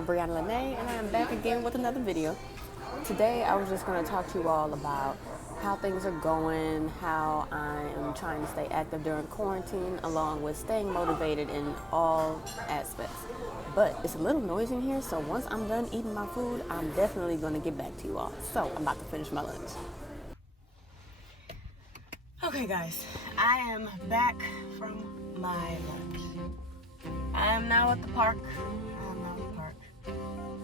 girl Brianna, and I am back again with another video. Today I was just going to talk to you all about how things are going, how I am trying to stay active during quarantine, along with staying motivated in all aspects. But it's a little noisy in here, so once I'm done eating my food, I'm definitely going to get back to you all. So I'm about to finish my lunch. Okay guys, I am back from my lunch. I am now at the park.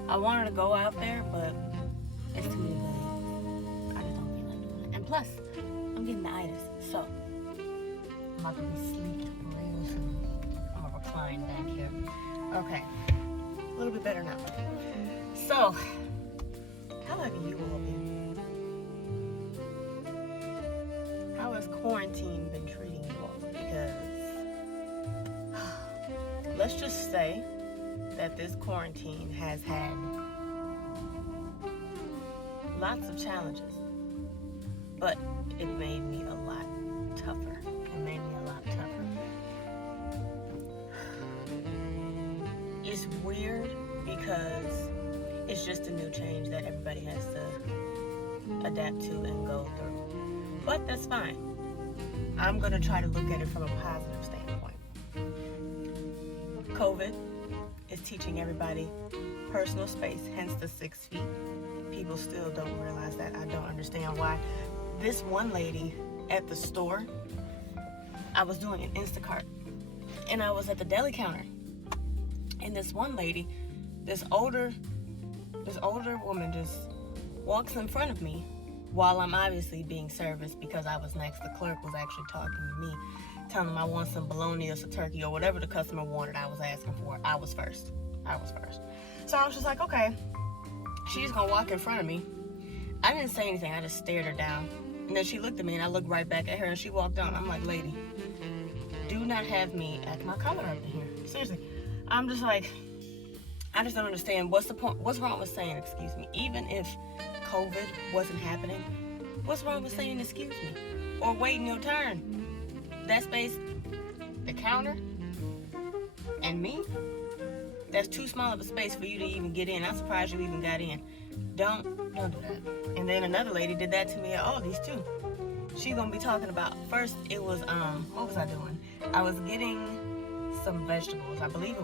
I wanted to go out there, but it's too late. I just don't feel like doing it. And plus, I'm getting the itis, so I'm about to be asleep real soon. I'm gonna recline back here. Okay, a little bit better now. So, how have you all been? How has quarantine been treating you all? Because let's just say that this quarantine has had lots of challenges, but it made me a lot tougher. It's weird because it's just a new change that everybody has to adapt to and go through. But that's fine. I'm going to try to look at it from a positive standpoint. COVID is teaching everybody personal space, hence the 6 feet. People still don't realize that. I don't understand why. This one lady at the store, I was doing an Instacart, and I was at the deli counter, and this one lady, this older woman just walks in front of me while I'm obviously being serviced because I was next. The clerk was actually talking to me, telling him I want some bologna or some turkey or whatever the customer wanted. I was asking for. I was first. So I was just like, okay. She's gonna walk in front of me. I didn't say anything. I just stared her down. And then she looked at me, and I looked right back at her, and she walked on. I'm like, lady, do not have me act my color up in here. Seriously. I'm just like, I just don't understand. What's the point? What's wrong with saying excuse me? Even if COVID wasn't happening, what's wrong with saying excuse me? Or waiting your turn? That space, the counter, and me, that's too small of a space for you to even get in. I'm surprised you even got in. Don't do that. And then another lady did that to me at Aldi's too. She's gonna be talking about, first it was, what was I doing? I was getting some vegetables. I believe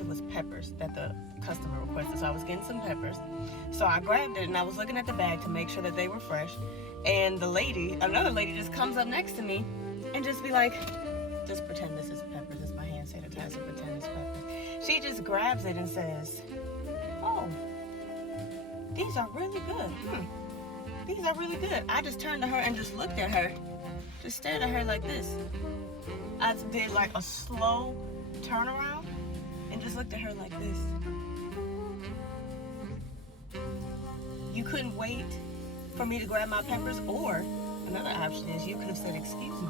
it was peppers that the customer requested. So I was getting some peppers. So I grabbed it and I was looking at the bag to make sure that they were fresh. And another lady just comes up next to me and just be like, just pretend this is peppers. It's my hand sanitizer, pretend it's peppers. She just grabs it and says, oh, these are really good. These are really good. I just turned to her and just looked at her. Just stared at her like this. I did like a slow turnaround and just looked at her like this. You couldn't wait for me to grab my peppers, or another option is you could have said, excuse me,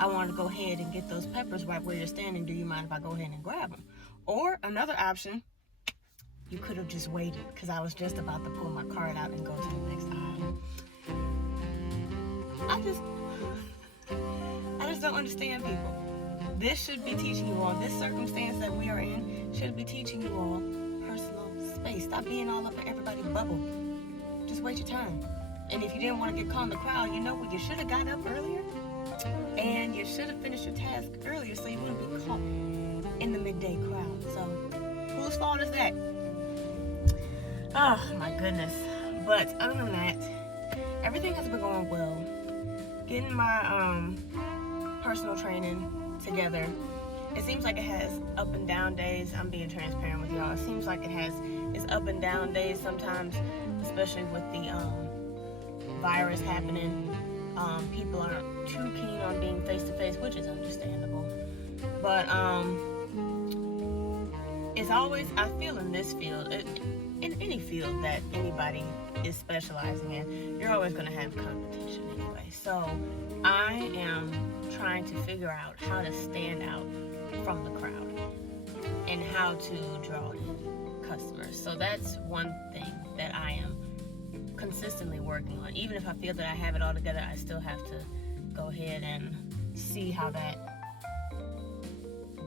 I want to go ahead and get those peppers right where you're standing. Do you mind if I go ahead and grab them? Or another option, you could have just waited because I was just about to pull my card out and go to the next aisle. I just don't understand people. This should be teaching you all, this circumstance that we are in should be teaching you all personal space. Stop being all up in everybody's bubble. Just wait your turn. And if you didn't want to get caught in the crowd, you know what? You should have got up earlier and you should have finished your task earlier so you wouldn't be caught in the midday crowd. So whose fault is that? Oh my goodness. But other than that, everything has been going well. Getting my personal training together. It seems like it has up and down days. I'm being transparent with y'all. It seems like it has its up and down days sometimes, especially with the virus happening. People aren't too keen on being face to face, which is understandable. But it's always, I feel in this field, in any field that anybody is specializing in, you're always going to have competition anyway. So I am trying to figure out how to stand out from the crowd and how to draw in customers. So that's one thing that I am consistently working on. Even if I feel that I have it all together, I still have to go ahead and see how that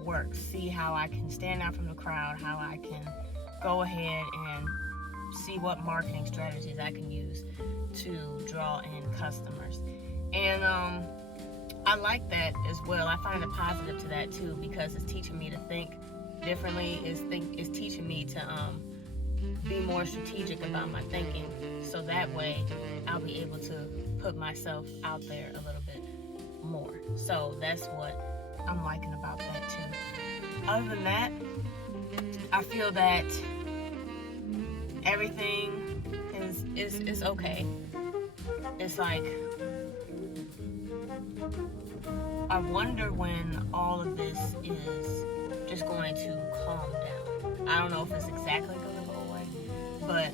works, see how I can stand out from the crowd, how I can go ahead and see what marketing strategies I can use to draw in customers. And I like that as well. I find a positive to that too, because it's teaching me to think differently. It's teaching me to be more strategic about my thinking, so that way I'll be able to put myself out there a little bit more. So that's what I'm liking about that too. Other than that, I feel that everything is okay. It's like, I wonder when all of this is just going to calm down. I don't know if it's exactly going to go away, but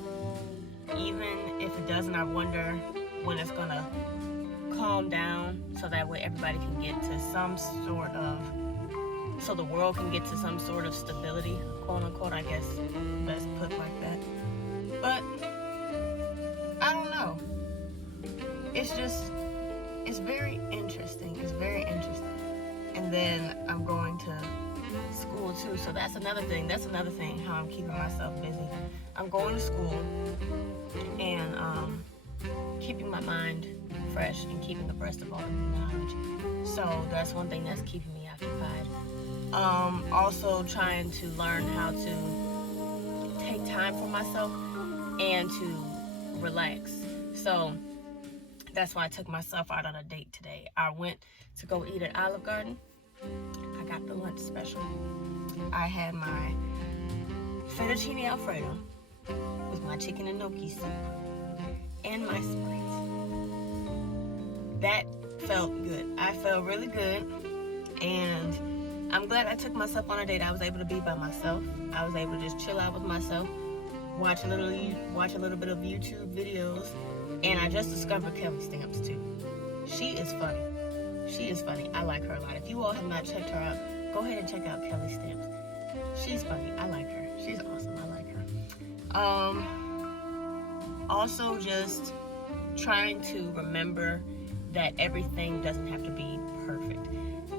even if it doesn't, I wonder when it's going to calm down, so that way everybody can get to some sort of, so the world can get to some sort of stability, quote unquote, I guess, best put like that. But I don't know. It's very interesting. It's very interesting. And then I'm going to school too, so that's another thing, how I'm keeping myself busy. I'm going to school and keeping my mind fresh and keeping abreast of all the new knowledge. So that's one thing that's keeping me occupied. Also trying to learn how to take time for myself and to relax. So that's why I took myself out on a date today. I went to go eat at Olive Garden. I got the lunch special. I had my fettuccine alfredo with my chicken and gnocchi soup and my Sprite. That felt good. I felt really good, and I'm glad I took myself on a date. I was able to be by myself. I was able to just chill out with myself, watch a little bit of YouTube videos, and I just discovered Kelly Stamps too. She is funny. I like her a lot. If you all have not checked her out, go ahead and check out Kelly Stamps. She's funny. I like her. She's awesome. I like her. Also just trying to remember that everything doesn't have to be perfect.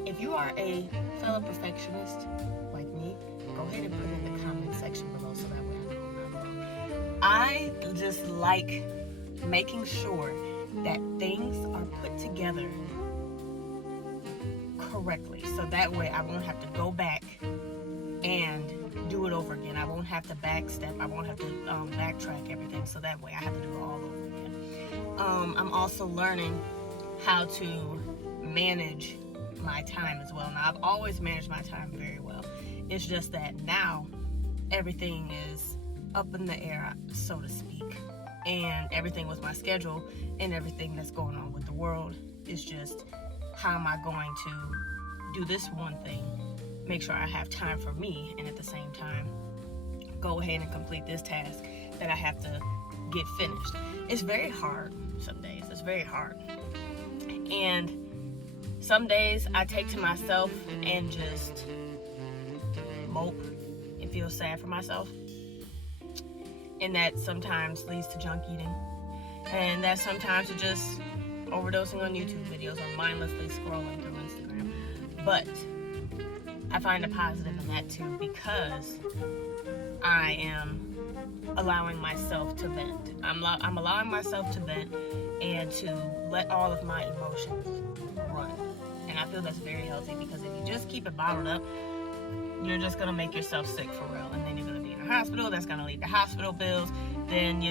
If you are a fellow perfectionist like me, go ahead and put it in the comment section below, so that way I know I'm not alone. I just like making sure that things are put together correctly, so that way I won't have to go back and do it over again. I won't have to backstep. I won't have to backtrack everything, so that way I have to do it all over again. I'm also learning how to manage my time as well. Now, I've always managed my time very well. It's just that now everything is up in the air, so to speak, and everything with my schedule and everything that's going on with the world is just, how am I going to do this one thing, make sure I have time for me, and at the same time go ahead and complete this task that I have to get finished. It's very hard some days. It's very hard. And some days I take to myself and just mope and feel sad for myself. And that sometimes leads to junk eating. And that sometimes to just overdosing on YouTube videos or mindlessly scrolling through Instagram. But I find a positive in that too, because I am allowing myself to vent. I'm allowing myself to vent and to let all of my emotions run. And I feel that's very healthy, because if you just keep it bottled up, you're just going to make yourself sick for real. And then you're going to be in the hospital. That's going to lead to hospital bills. Then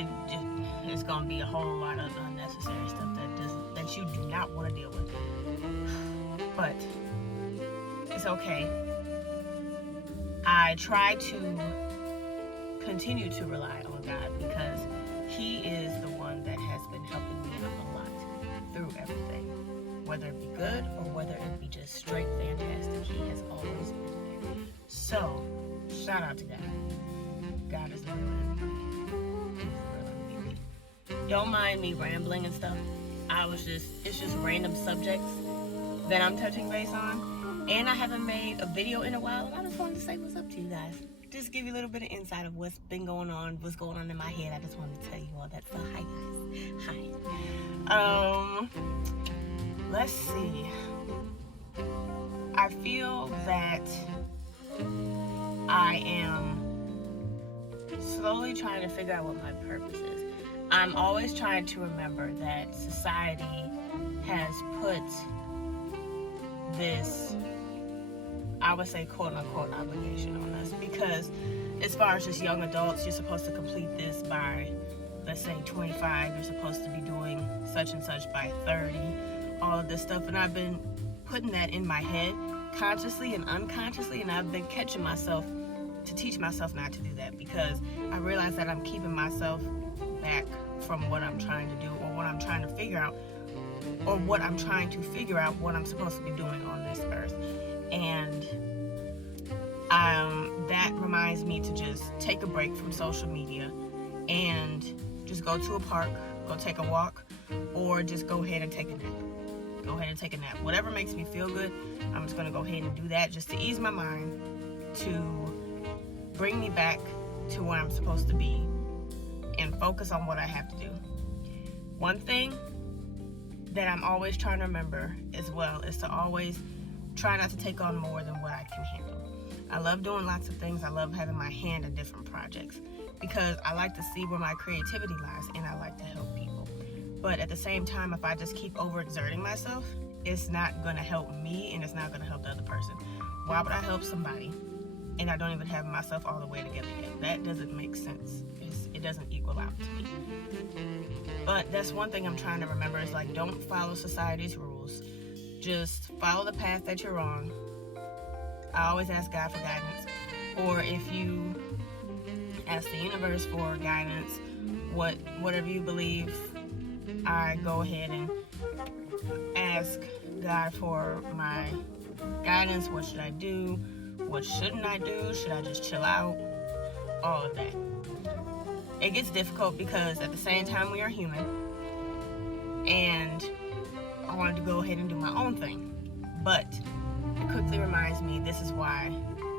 it's going to be a whole lot of unnecessary stuff that you do not want to deal with. But it's okay. I try to continue to rely on God, because He is the one that has been helping me out a lot through everything. Whether it be good or whether it be just straight fantastic, He has always been there. So, shout out to God. God is the real MVP. Don't mind me rambling and stuff. It's just random subjects that I'm touching base on. And I haven't made a video in a while, and I just wanted to say what's up to you guys. Just give you a little bit of insight of what's been going on, what's going on in my head. I just wanted to tell you all that. So hi guys. Hi. Let's see. I feel that I am slowly trying to figure out what my purpose is. I'm always trying to remember that society has put this, I would say, quote unquote, obligation on us, because as far as just young adults, you're supposed to complete this by, let's say, 25. You're supposed to be doing such and such by 30. All of this stuff, and I've been putting that in my head consciously and unconsciously, and I've been catching myself to teach myself not to do that, because I realize that I'm keeping myself back from what I'm trying to do, or what I'm trying to figure out, or what I'm trying to figure out what I'm supposed to be doing on this earth. And that reminds me to just take a break from social media and just go to a park, go take a walk, or just go ahead and take a nap. Go ahead and take a nap. Whatever makes me feel good, I'm just going to go ahead and do that, just to ease my mind, to bring me back to where I'm supposed to be, and focus on what I have to do. One thing that I'm always trying to remember as well is to always try not to take on more than what I can handle. I love doing lots of things. I love having my hand in different projects, because I like to see where my creativity lies, and I like to help people. But at the same time, if I just keep overexerting myself, it's not going to help me, and it's not going to help the other person. Why would I help somebody and I don't even have myself all the way together yet? That doesn't make sense. It doesn't equal out to me. But that's one thing I'm trying to remember, is like, don't follow society's rules. Just follow the path that you're on. I always ask God for guidance. Or if you ask the universe for guidance, whatever you believe, I go ahead and ask God for my guidance. What should I do? What shouldn't I do? Should I just chill out? All of that. It gets difficult because at the same time we are human, and I wanted to go ahead and do my own thing. But it quickly reminds me, this is why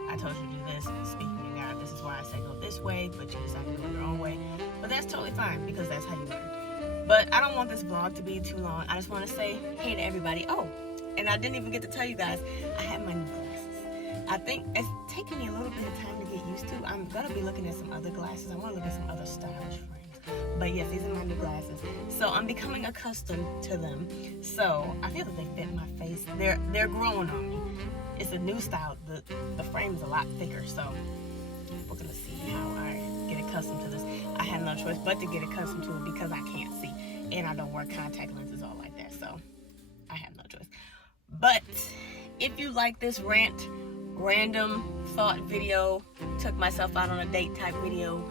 I told you to do this. Speaking of God, this is why I said go this way, but you decided to go your own way. But that's totally fine, because that's how you learn. But I don't want this vlog to be too long. I just want to say hey to everybody. Oh, and I didn't even get to tell you guys, I have my new glasses. I think it's taking me a little bit of time to get used to. I'm going to be looking at some other glasses. I want to look at some other stylish frames. But yes, these are my new glasses. So I'm becoming accustomed to them. So I feel that they fit my face. They're growing on me. It's a new style. The frame's a lot thicker. So we're going to see how I get accustomed to this. I have no choice but to get accustomed to it, because I can't see. And I don't wear contact lenses all like that. So I have no choice. But if you like this random thought video, took myself out on a date type video,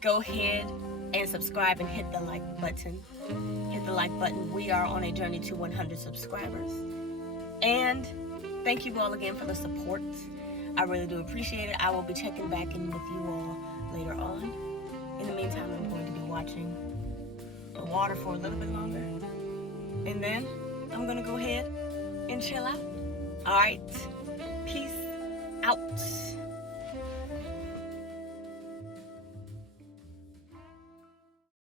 go ahead and subscribe and hit the like button. Hit the like button. We are on a journey to 100 subscribers. And thank you all again for the support. I really do appreciate it. I will be checking back in with you all later on. In the meantime, I'm going to be watching the water for a little bit longer. And then I'm going to go ahead and chill out. All right. Peace out.